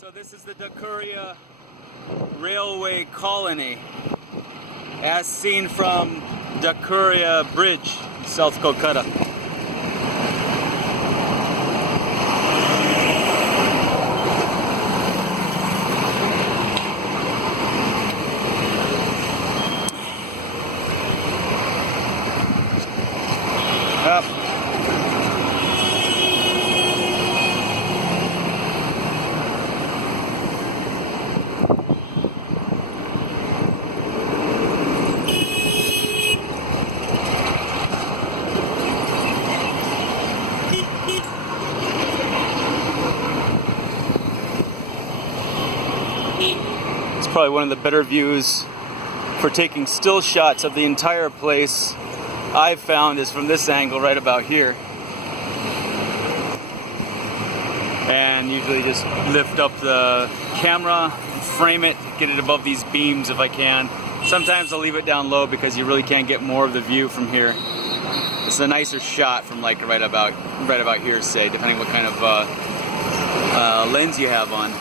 So this is the Dhakuria railway colony as seen from Dhakuria Bridge, South Kolkata. It's probably one of the better views for taking still shots of the entire place I've found is from this angle right about here. And usually just lift up the camera, frame it, get it above these beams if I can. Sometimes I'll leave it down low because you really can't get more of the view from here. It's a nicer shot from like right about here, say, depending what kind of lens you have on.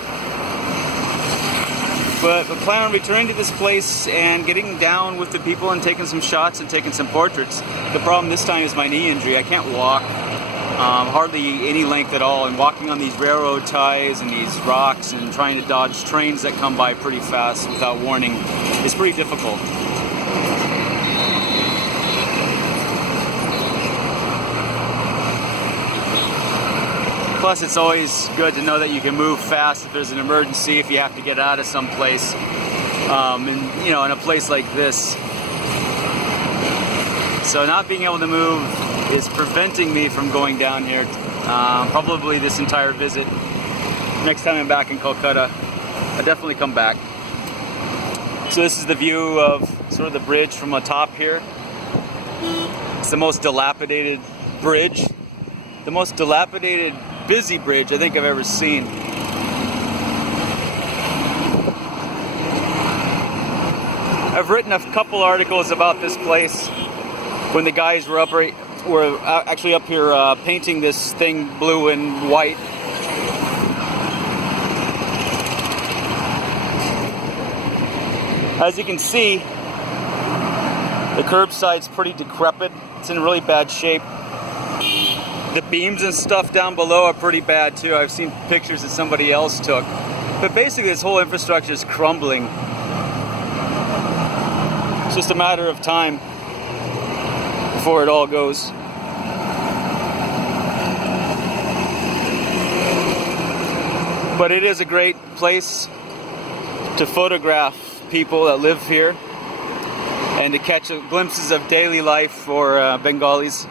But I plan on returning to this place and getting down with the people and taking some shots and taking some portraits. The problem this time is my knee injury. I can't walk hardly any length at all, and walking on these railroad ties and these rocks and trying to dodge trains that come by pretty fast without warning is pretty difficult. Plus, it's always good to know that you can move fast if there's an emergency, if you have to get out of some place. And you know, in a place like this. So not being able to move is preventing me from going down here. Probably this entire visit. Next time I'm back in Calcutta, I'll definitely come back. So this is the view of sort of the bridge from the top here. It's the most dilapidated bridge. The most dilapidated busy bridge I think I've ever seen. I've written a couple articles about this place when the guys were actually up here painting this thing blue and white. As you can see, the curbside's pretty decrepit. It's in really bad shape. The beams and stuff down below are pretty bad too. I've seen pictures that somebody else took. But basically this whole infrastructure is crumbling. It's just a matter of time before it all goes. But it is a great place to photograph people that live here and to catch glimpses of daily life for Bengalis.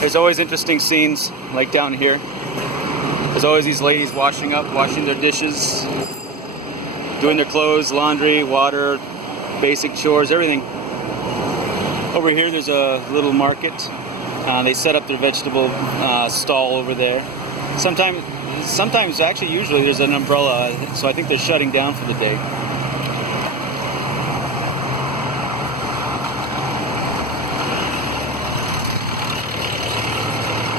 There's always interesting scenes, like down here. There's always these ladies washing their dishes, doing their clothes, laundry, water, basic chores, everything. Over here there's a little market. They set up their vegetable stall over there. Sometimes, actually usually there's an umbrella, so I think they're shutting down for the day.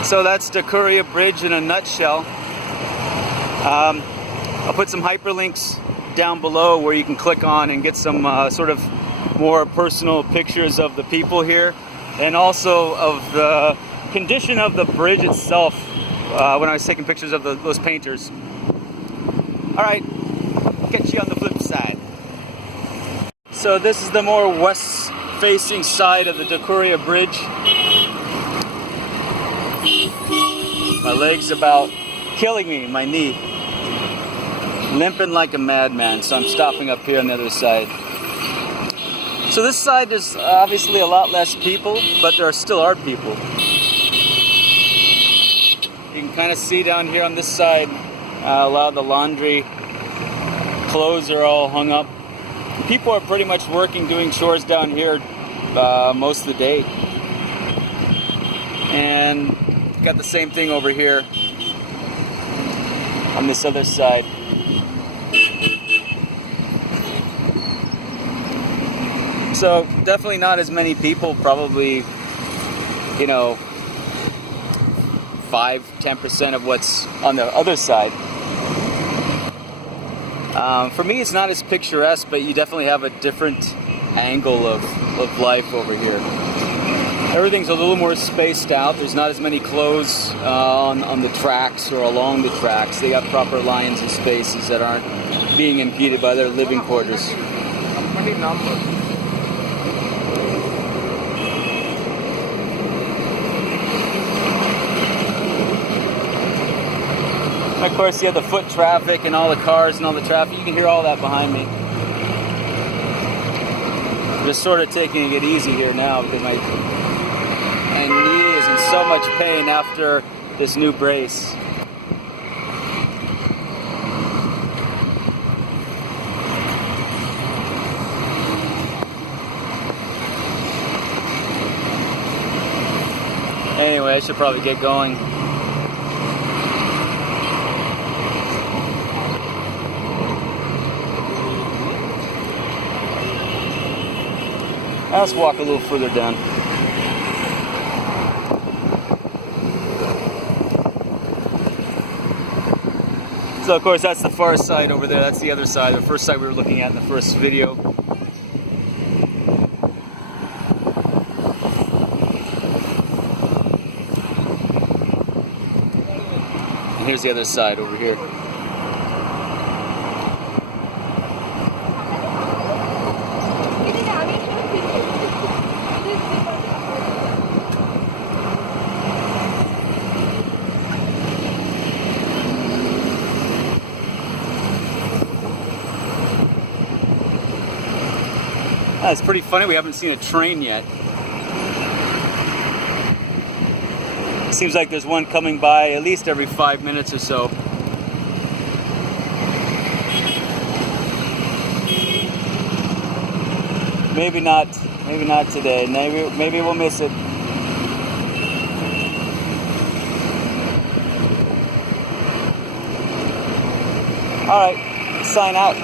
So that's Dhakuria Bridge in a nutshell. I'll put some hyperlinks down below where you can click on and get some sort of more personal pictures of the people here and also of the condition of the bridge itself when I was taking pictures of those painters. Alright, catch you on the flip side. So this is the more west facing side of the Dhakuria Bridge. My leg's about killing me, my knee. Limping like a madman, so I'm stopping up here on the other side. So this side there's obviously a lot less people, but there still are people. You can kind of see down here on this side, a lot of the laundry clothes are all hung up. People are pretty much working, doing chores down here most of the day. And got the same thing over here on this other side. So definitely not as many people, probably, you know, 5-10% of what's on the other side. For me, it's not as picturesque, but you definitely have a different angle of life over here. Everything's a little more spaced out. There's not as many clothes on the tracks or along the tracks. They got proper lines and spaces that aren't being impeded by their living quarters. And of course, you have the foot traffic and all the cars and all the traffic. You can hear all that behind me. I'm just sort of taking it easy here now because my knee is in so much pain after this new brace. Anyway, I should probably get going. Let's walk a little further down. So of course that's the far side over there. That's the other side, the first side we were looking at in the first video. And here's the other side over here. It's pretty funny, we haven't seen a train yet. It seems like there's one coming by at least every 5 minutes or so. Maybe not today. Maybe we'll miss it. All right, sign out.